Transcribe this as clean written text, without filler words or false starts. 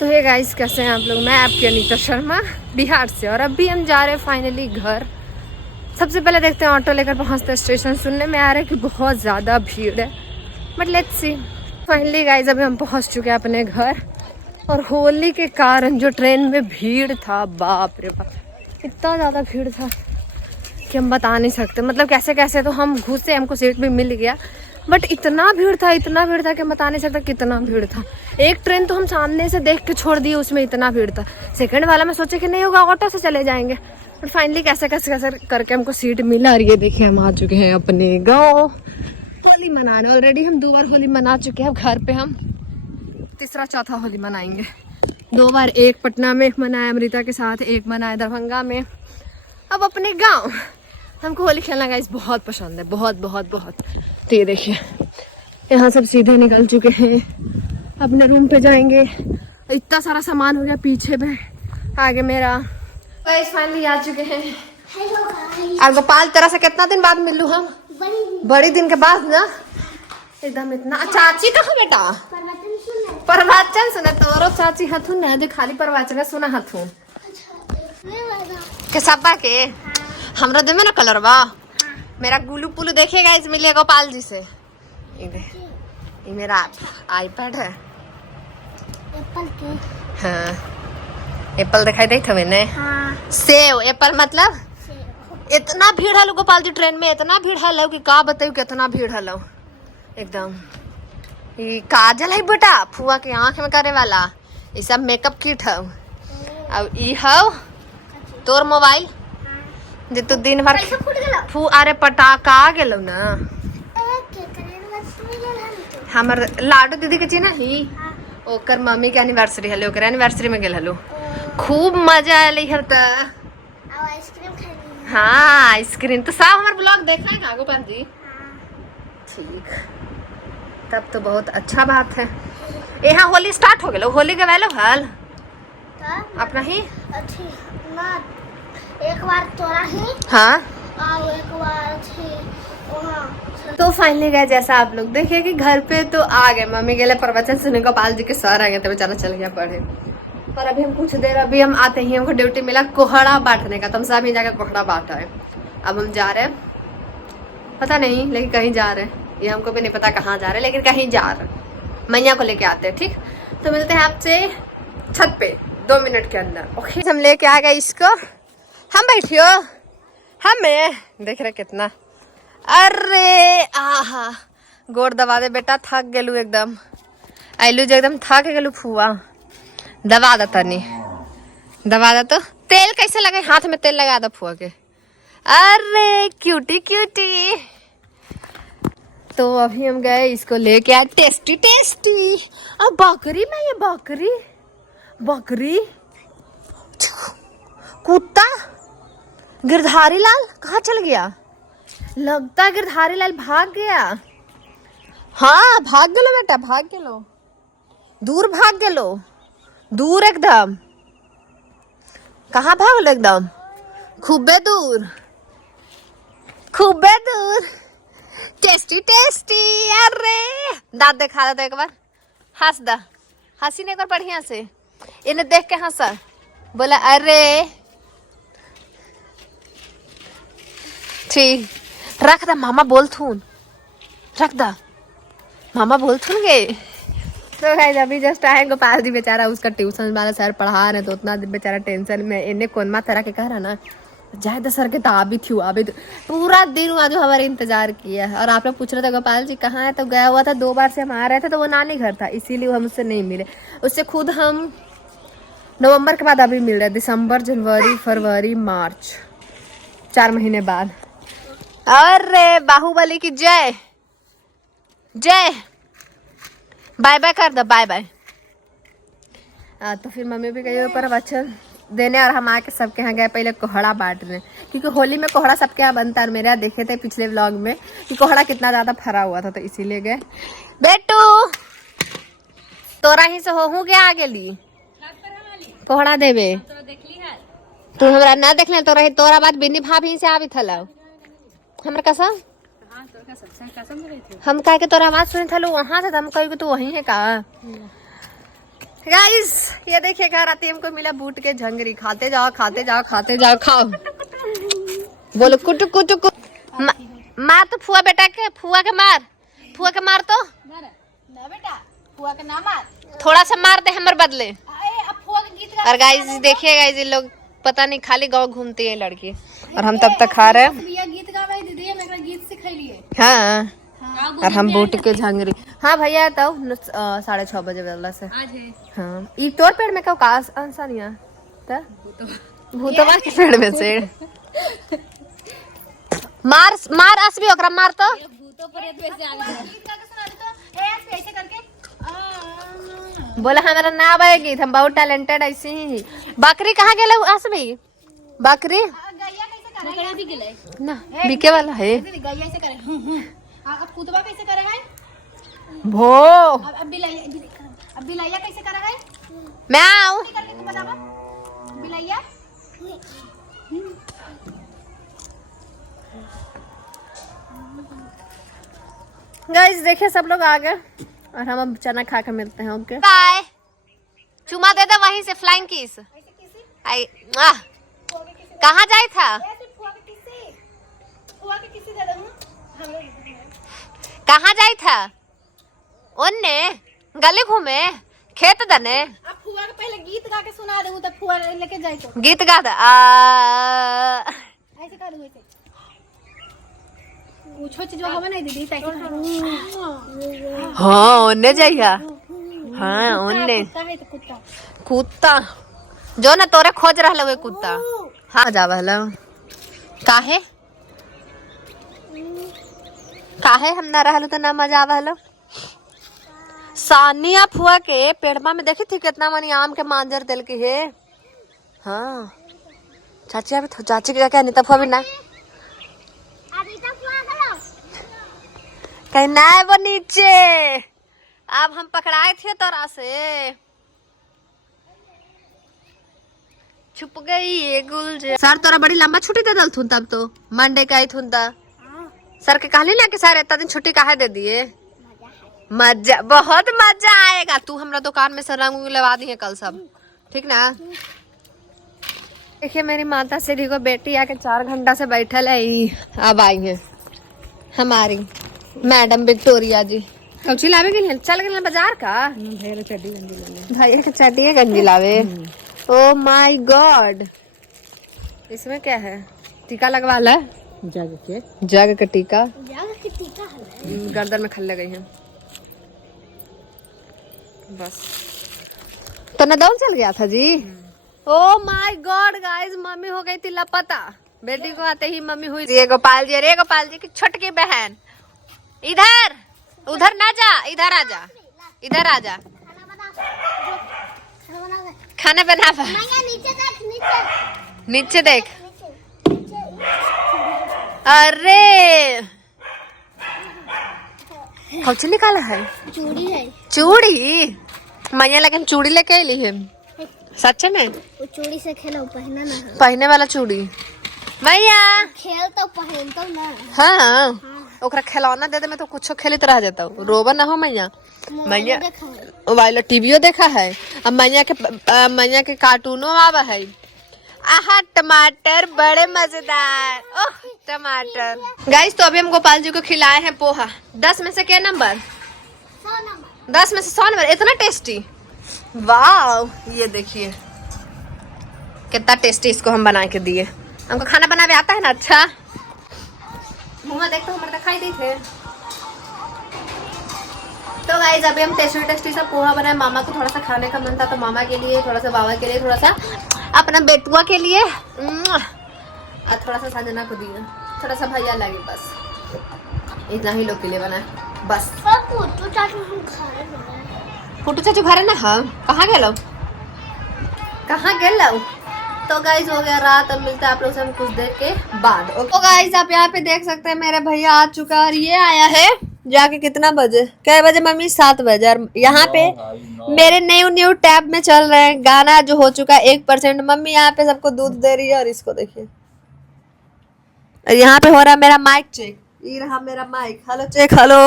तो hey guys, कैसे हैं आप लोग। मैं आपकी अनीता शर्मा बिहार से, और अभी हम जा रहे हैं फाइनली घर। सबसे पहले देखते हैं ऑटो लेकर पहुंचते हैं स्टेशन। सुनने में आ रहा है कि बहुत ज़्यादा भीड़ है, but let's see. Finally guys अभी हम पहुंच चुके हैं अपने घर। और होली के कारण जो ट्रेन में भीड़ था, बाप रे बाप, इतना ज़्यादा भीड़ था कि हम बता नहीं सकते। मतलब कैसे कैसे तो हम घुसे, हमको सीट भी मिल गया, बट इतना भीड़ था कि बता नहीं सकता कितना भीड़ था। एक ट्रेन तो हम सामने से देख के छोड़ दिए, उसमें इतना भीड़ था। सेकंड वाला में सोचे कि नहीं होगा, ऑटो से चले जाएंगे, बट फाइनली कैसे करके हमको सीट मिला। और ये देखिए हम आ चुके हैं अपने गाँव होली मनाने। ऑलरेडी हम 2 बार होली मना चुके हैं। अब घर पे हम तीसरा चौथा होली मनाएंगे। 2 बार, एक पटना में मनाया अमृता के साथ, एक मनाया दरभंगा में, अब अपने गाँव। हमको होली खेलना गाइस बहुत पसंद है, बहुत बहुत बहुत। तो ये देखिए यहाँ सब सीधे निकल चुके हैं, अपने रूम पे जाएंगे। इतना सारा सामान हो गया पीछे में, आगे मेरा। गाइस फाइनली आ चुके हैं। और गोपाल तेरा से कितना दिन बाद मिलूं हम? बड़ी दिन के बाद ना, एकदम इतना। चाची कहाँ बेटा? प्रवचन सुना तोरो चाची हथुन ना, जो खाली प्रवचन सुना हथुन के सबा के। हमरा दे में ना कलर बा, मेरा गुलू पुलू देखेगा इस मिलिए गोपाल जी से। ये मेरा आईपैड है, एप्पल के। हाँ एप्पल दिखाई दे था मैंने। हाँ। सेव एप्पल मतलब इतना भीड़ है गोपाल जी ट्रेन में, इतना भीड़ है कि का बताऊ कितना भीड़ है एकदम। ये काजल है बेटा, फुआ के आँख में करे वाला, ये सब मेकअप किट है। अब ये है तोर मोबाइल जे तू दिन भर फू अरे पटाखा आ गेलो ना। हमर लाडू दीदी के चिन्ह ही, ओकर मम्मी के एनिवर्सरी हले, ओकर एनिवर्सरी में गेल हलो। खूब मजा आले हर त। हाँ आइसक्रीम तो सब हमार ब्लॉग देखा है गोपाल जी। ठीक, तब तो बहुत अच्छा बात है। यहाँ होली स्टार्ट हो गेलो, होली के वेलो हल अपना ही एक बार तोरा ही। हाँ और एक बार थी। तो फाइनली गए, जैसा आप लोग देखिए कि घर पे तो आ गए। मम्मी गए प्रवचन सुनने, गोपाल जी के सर आ गए, तो बेचारा चल गया पढ़े। और अभी हम कुछ देर, अभी हम आते ही हमको ड्यूटी मिला कोहड़ा बांटने का, तो हम सब ही जाकर कोहड़ा बांटा है। अब हम जा रहे हैं, पता नहीं लेकिन कहीं जा रहे हैं, ये हमको भी नहीं पता कहाँ जा रहे हैं, लेकिन कहीं जा रहे हैं। मैया को लेके आते हैं। ठीक, तो मिलते हैं आपसे छत पे 2 मिनट के अंदर। ओके, हम लेके आ गए इसको। हम बैठियो, हमें देख रहे कितना। अरे आहा, गोड़ दबा दे बेटा, थक गेलू एकदम। आइलू जो एकदम थक गेलू फुआ। दबा दे तनी, दबा दे। तो तेल कैसे लगे? हाथ में तेल लगा दो फुआ के। अरे क्यूटी क्यूटी। तो अभी हम गए इसको लेके आए, टेस्टी टेस्टी। अब बकरी में, ये बकरी बकरी कुत्ता गिरधारी लाल कहाँ चल गया? लगता है गिरधारी लाल भाग गया। हाँ भाग गेलो बेटा, भाग गेलो, दूर भाग गेलो, दूर एकदम। कहाँ भाग लो? एकदम खूबे दूर, खूबे दूर। Tasty tasty. अरे दांत दिखा दे एक बार, हंस दा, हंसी नहीं कर बढ़िया से। इन्हें देख के हंसा, बोला अरे। ठीक, रख दा, मामा बोलथून, रख दा, मामा बोलथून गे। तो गाइस अभी जस्ट आए गोपाल जी, बेचारा उसका ट्यूशन वाला सर पढ़ा रहे, तो उतना बेचारा टेंशन में। इन्हें कौन मा तरह के कह रहा ना, जाए तो सर के तो आबित थी, आबित पूरा दिन आज हमारे इंतजार किया। और आप लोग पूछ रहे थे गोपाल जी कहाँ है, तो गया हुआ था। 2 बार से हम आ रहे थे, तो वो नानी घर था, इसीलिए हम उससे नहीं मिले। उससे खुद हम नवंबर के बाद अभी मिल रहे, दिसंबर, जनवरी, फरवरी, मार्च, 4 महीने बाद। अरे बाहुबली की जय जय। बाय बाय कर दो, बाय बाय। तो फिर मम्मी भी गई ऊपर वचन देने, और हम आके सबके यहाँ गए पहले कोहड़ा बांटने, क्योंकि होली में कोहड़ा सबके यहाँ बनता है। और मेरे यहाँ देखे थे पिछले व्लॉग में कि कोहड़ा कितना ज्यादा फरा हुआ था, तो इसीलिए गए। बेटू तोरा ही से हो गया आगे ली कोहड़ा देवे, तू हमरा ना देख ले। तोरा बात बिन्नी भाभी से आवी थला हमर कसम। हम कह के तोरा आवाज सुने थलो वहां से, हम कह के तू वही है का। गाइस ये देखिए घर आते हमको मिला बूट के झंगरी। खाते जाओ खाते जाओ खाते जाओ खाओ। बोलो कुटु कुटु कुटु। मार तो फुआ बेटा के, फुआ के मार, फुआ के मार तो ना बेटा, फुआ के ना मार, थोड़ा सा मार दे हमर बदले। अब फुआ के गीत गा। और गाइस देखिए गाइस ये लोग पता नहीं खाली गांव घूमती है लड़की, और हम तब तक खा रहे हैं। ये गीत गावे दीदी हम एकरा गीत सिखैलिए। हाँ और हम बूट के झांगरी। हाँ भैया तब 6:30 बजे वाला से आज है। हाँ ई तोर पेड़ में का आंसानिया त भूतवा के पेड़ में से मार मार असबी ओकरा मार तो भूतो प्रेत वैसे आ गए। गीत गा के सुना दे तो ऐसे ऐसे करके। बोला हमारा ना आवे गीत, हम बहुत टैलेंटेड ऐसे ही। बकरी कहाँ गेले असबी? बकरी गैया कैसे करे? गैया भी गेले ना बिके वाला है। दीदी गैया ऐसे करे। अब कुतबा कैसे करे है? भो अब बिलैया कैसे करे है? मैं आऊं करके तू बतावा। बिलैया गाइस देखिए सब लोग आ गए और हम अब चना खा के मिलते हैं। Okay bye. चुमा दे दे वहीं से फ्लाइंग किस। आई कहाँ जाए था? कहाँ जाए था? ओन्ने गली घूमे खेत दने। अब फुआ के पहले गीत गा के सुना दे तब फुआ लेके जाए तो गीत गा दे ऐसे कर दे। वैसे पूछो चीज हमें नहीं दीदी ताकि हाँ ओन्ने जाइया। हाँ ओन्ने कुत्ता है तो कुत्ता कुत्ता जो ना तोरे खोज रहा है कुत्ता। हाँ जावा हेलो काहे काहे हम ना रहलू तो ना मजा आवा हेलो। सानिया फुआ के पेड़मा में देखी थी कितना मनी आम के मांजर दिल की है। हाँ चाची अभी तो चाची क्या क्या अनिता फुआ भी ना कहीं ना है वो नीचे। अब हम पकड़ाए थे तोरा से छुप गई ये गुलजे। सर तोरा बड़ी लंबा छुट्टी दे दल थुन तब तो मंडे का आई थुन ता सर के कहली ना कि सर इतना दिन छुट्टी काहे दे दिए। मजा बहुत मजा आएगा। तू हमरा दुकान में से रंग लगा दी है कल सब ठीक ना। देखिए मेरी माता श्री को बेटी आके 4 घंटा से बैठल है। अब आई है हमारी मैडम विक्टोरिया जी। कौची लावे गई है? चल गए बाजार का भैया के चड्डी गंजी लावे। ओ माय गॉड इसमें क्या है? टीका लगवा ला जग के टीका गर्दन में खल्ले गई है बस। तो ना दौड़ चल गया था जी। Oh my god guys mummy हो गई थी लापता। बेटी को आते ही मम्मी हुई। ये गोपाल जी, अरे गोपाल जी की छोटकी बहन इधर उधर ना जा, इधर आ जा, इधर आ जा। खाना बना नीचे देख। अरे कौन निकाला है? चूड़ी मैया लेकिन चूड़ी लेके अली है सच में। वो चूड़ी से खेलो पहना ना है। पहने वाला चूड़ी मैया खेल तो पहन तो ना। हाँ ओकरा खिलौना दे दे मैं तो कुछ खेलते रह जाता हूँ। रोबा ना हो मैया। मैया वाला टीवीओ देखा है। अब मैया के कार्टूनों आवा है। आहा टमाटर बड़े मजेदार। ओह टमाटर। गाइस तो अभी हम गोपाल जी को खिलाए हैं पोहा। 10 में से क्या नंबर? 100 नंबर। 10 में से 100 नंबर। इतना टेस्टी वाह। ये देखिए कितना टेस्टी इसको हम बना के दिए। हमको खाना बनाने आता है ना। अच्छा मुँह देख तो हमारे दिखाई दी थे। तो गाइस अभी हम टेस्टी सा पोहा बनाए। मामा को थोड़ा सा खाने का मन था तो मामा के लिए, थोड़ा सा बाबा के लिए, थोड़ा सा अपना बेटुआ के लिए और थोड़ा सा संजना को दिया, थोड़ा सा भैया लगे। बस इतना ही लोग के लिए बनाए बस। फुटू चाचू घरे ना। हम कहाँ गेलो कहाँ गेलो। तो गाइस हो गया रात। अब मिलते हैं आप लोग से हम कुछ देर के बाद। तो गाइस आप यहाँ पे देख सकते हैं मेरे भैया आ चुका और ये आया है जाके कितना बजे, कै बजे मम्मी? 7 बजे। और यहाँ पे मेरे न्यू टैब में चल रहे हैं गाना जो हो चुका है 1%। मम्मी यहाँ पे सबको दूध दे रही है और इसको देखिए यहाँ पे हो रहा है मेरा माइक चेक। ये रहा मेरा माइक। Hello check hello.